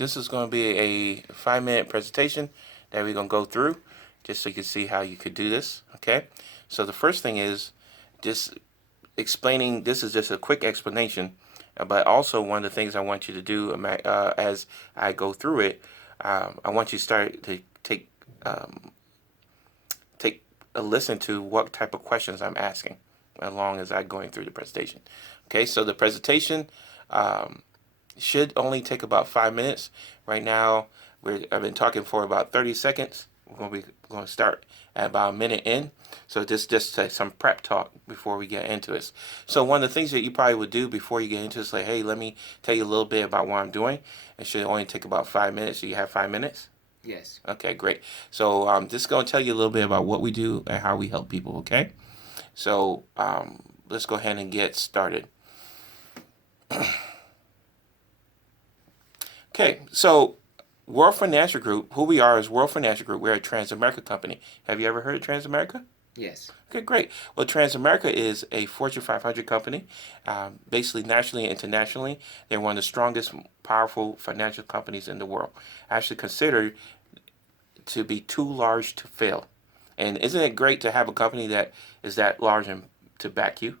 This is going to be a 5-minute presentation that we're going to go through just so you can see how you could do this. Okay. So the first thing is just explaining. This is just a quick explanation, but also one of the things I want you to do as I go through it, I want you to start to take a listen to what type of questions I'm asking along as I'm going through the presentation. Okay, so the presentation should only take about 5 minutes. Right now, I've been talking for about 30 seconds. We're going to start at about a minute in. So just some prep talk before we get into this. So one of the things that you probably would do before you get into this, like, hey, let me tell you a little bit about what I'm doing. It should only take about 5 minutes. So you have 5 minutes? Yes. Okay, great. So just going to tell you a little bit about what we do and how we help people, okay? So let's go ahead and get started. Okay, so World Financial Group, who we are is World Financial Group. We're a Transamerica company. Have you ever heard of Transamerica? Yes. Okay, great. Well, Transamerica is a Fortune 500 company, basically nationally and internationally. They're one of the strongest, powerful financial companies in the world. Actually considered to be too large to fail. And isn't it great to have a company that is that large and to back you?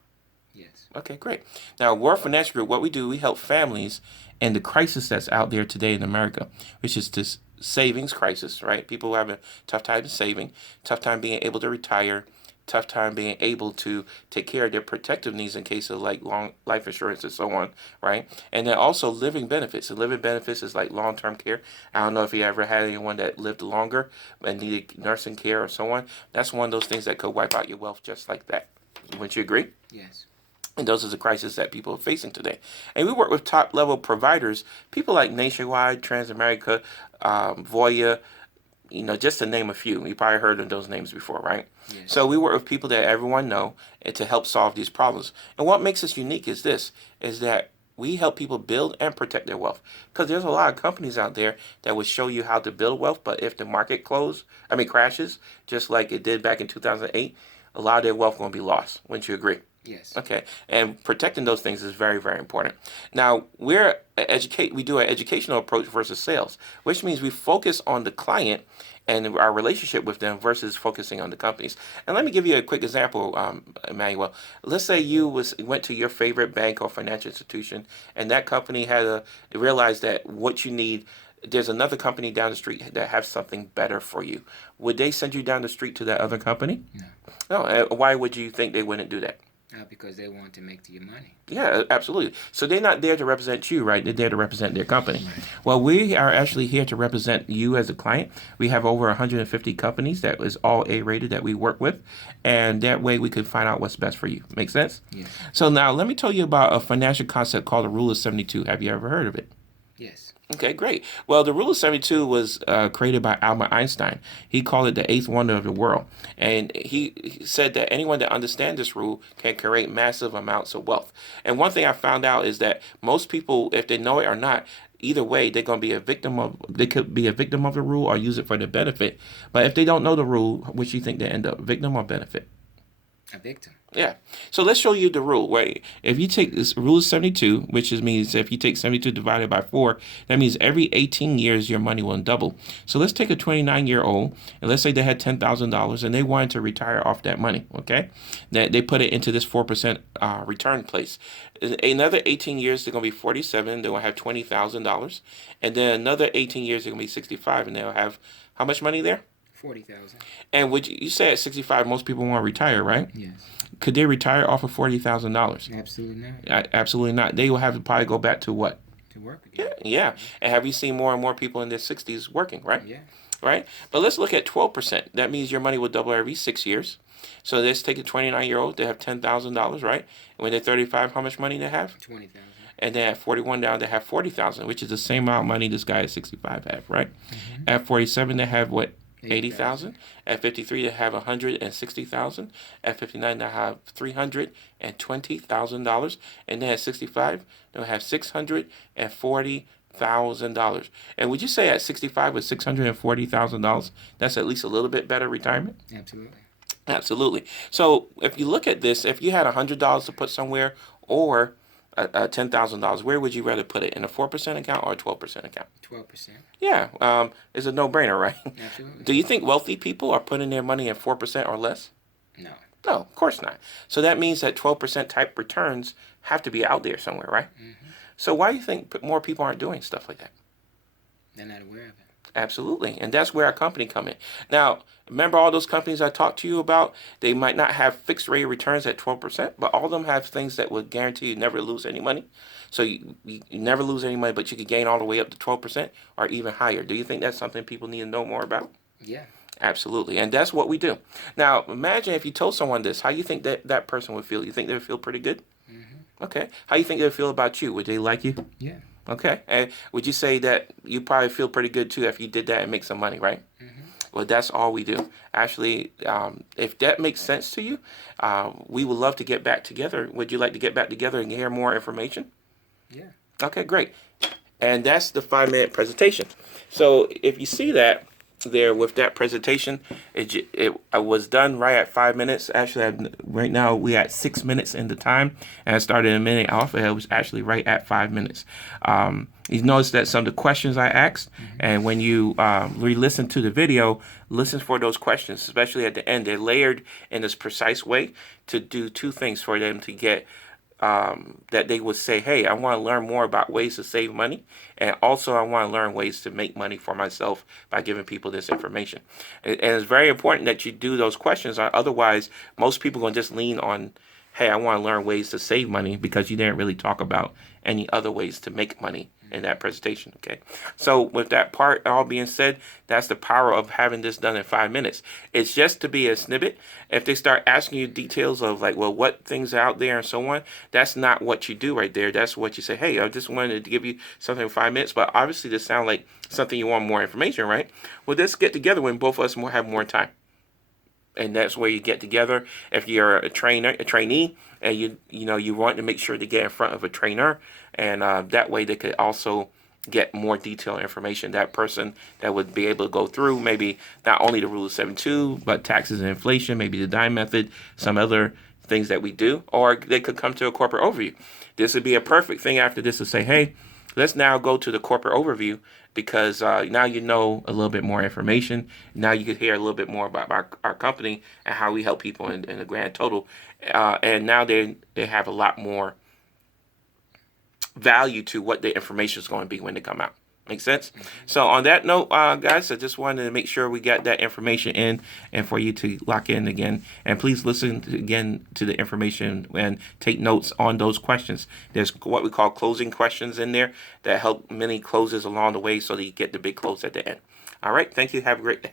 Yes. Okay, great. Now, World Financial Group, what we do, we help families in the crisis that's out there today in America, which is this savings crisis, right? People having a tough time saving, tough time being able to retire, tough time being able to take care of their protective needs in case of like long life insurance and so on, right? And then also living benefits. And living benefits is like long-term care. I don't know if you ever had anyone that lived longer and needed nursing care or so on. That's one of those things that could wipe out your wealth just like that. Wouldn't you agree? Yes. And those are the crises that people are facing today. And we work with top level providers, people like Nationwide, Transamerica, Voya, just to name a few. You probably heard of those names before, right? Yes. So we work with people that everyone know to help solve these problems. And what makes us unique is that we help people build and protect their wealth. Because there's a lot of companies out there that will show you how to build wealth, but if the market crashes, just like it did back in 2008, a lot of their wealth going to be lost. Wouldn't you agree? Yes. Okay, and protecting those things is very, very important. Now, we do an educational approach versus sales, which means we focus on the client and our relationship with them versus focusing on the companies. And let me give you a quick example, Emmanuel. Let's say you went to your favorite bank or financial institution, and that company realized that what you need. There's another company down the street that has something better for you. Would they send you down the street to that other company? No. No. Why would you think they wouldn't do that? Because they want to make your money. Yeah, absolutely. So they're not there to represent you, right? They're there to represent their company. Right. Well, we are actually here to represent you as a client. We have over 150 companies that is all A-rated that we work with, and that way we can find out what's best for you. Make sense? Yes. So now let me tell you about a financial concept called the Rule of 72. Have you ever heard of it? Yes. Okay, great. Well, the Rule of 72 was created by Albert Einstein. He called it the eighth wonder of the world. And he said that anyone that understands this rule can create massive amounts of wealth. And one thing I found out is that most people, if they know it or not, either way, they could be a victim of the rule or use it for their benefit. But if they don't know the rule, which you think they end up, victim or benefit? A victim. Yeah. So let's show you the rule. Wait, if you take this rule of 72, which means if you take 72 divided by 4, that means every 18 years your money will double. So let's take a 29-year-old, and let's say they had $10,000 and they wanted to retire off that money, okay? That they put it into this 4% return place. Another 18 years, they're going to be 47, they're going to have $20,000. And then another 18 years, they're going to be 65, and they'll have how much money there? 40,000. And would you say at 65, most people want to retire, right? Yes. Could they retire off of $40,000? Absolutely not. Absolutely not. They will have to probably go back to what? To work again. Yeah. And have you seen more and more people in their 60s working, right? Yeah. Right? But let's look at 12%. That means your money will double every 6 years. So let's take a 29-year-old. They have $10,000, right? And when they're 35, how much money they have? 20,000. And then at 41 down, they have 40,000, which is the same amount of money this guy at 65 have, right? Mm-hmm. At 47, they have what? 80,000. 80,000. At 53, they have 160,000. At 59, they have $320,000. And then at 65, they'll have $640,000. And would you say at 65 with $640,000, that's at least a little bit better retirement? Absolutely. Absolutely. So if you look at this, if you had $100 to put somewhere, or $10,000, where would you rather put it? In a 4% account or a 12% account? 12%. Yeah, it's a no-brainer, right? Absolutely. Do you think wealthy people are putting their money in 4% or less? No. No, of course not. So that means that 12% type returns have to be out there somewhere, right? So why do you think more people aren't doing stuff like that? They're not aware of it. Absolutely. And that's where our company come in. Now, remember all those companies I talked to you about? They might not have fixed rate of returns at 12%, but all of them have things that would guarantee you never lose any money. So you never lose any money, but you could gain all the way up to 12% or even higher. Do you think that's something people need to know more about? Yeah. Absolutely. And that's what we do. Now, imagine if you told someone this, how you think that person would feel? You think they would feel pretty good? Okay. How you think they would feel about you? Would they like you? Yeah. Okay. And would you say that you probably feel pretty good too if you did that and make some money, right? Well, that's all we do. Actually, if that makes sense to you, we would love to get back together. Would you like to get back together and hear more information? Yeah. Okay, great. And that's the 5-minute presentation. So if you see that there with that presentation, it was done right at 5 minutes. Actually, right now we at 6 minutes in the time, and I started a minute off. It was actually right at 5 minutes. You notice that some of the questions I asked, and when you re-listen to the video, listen for those questions, especially at the end. They're layered in this precise way to do two things for them to get that they would say, hey, I want to learn more about ways to save money. And also I want to learn ways to make money for myself by giving people this information. And it's very important that you do those questions. Otherwise, most people are going to just lean on, hey, I want to learn ways to save money, because you didn't really talk about any other ways to make money in that presentation. Okay. So with that part all being said, that's the power of having this done in 5 minutes. It's just to be a snippet. If they start asking you details of like, well, what things are out there and so on, that's not what you do right there. That's what you say, hey, I just wanted to give you something in 5 minutes, but obviously this sounds like something you want more information, right? Well, let's get together when both of us have more time. And that's where you get together. If you're a trainee, and you want to make sure to get in front of a trainer, and that way they could also get more detailed information. That person that would be able to go through maybe not only the Rule of 72, but taxes and inflation, maybe the dime method, some other things that we do, or they could come to a corporate overview. This would be a perfect thing after this to say, hey, let's now go to the corporate overview, because now you know a little bit more information. Now you could hear a little bit more about our company and how we help people in the grand total. And now they have a lot more value to what the information is going to be when they come out. Make sense? So on that note, guys, I just wanted to make sure we got that information in and for you to lock in again. And please listen again to the information and take notes on those questions. There's what we call closing questions in there that help many closes along the way so that you get the big close at the end. All right. Thank you. Have a great day.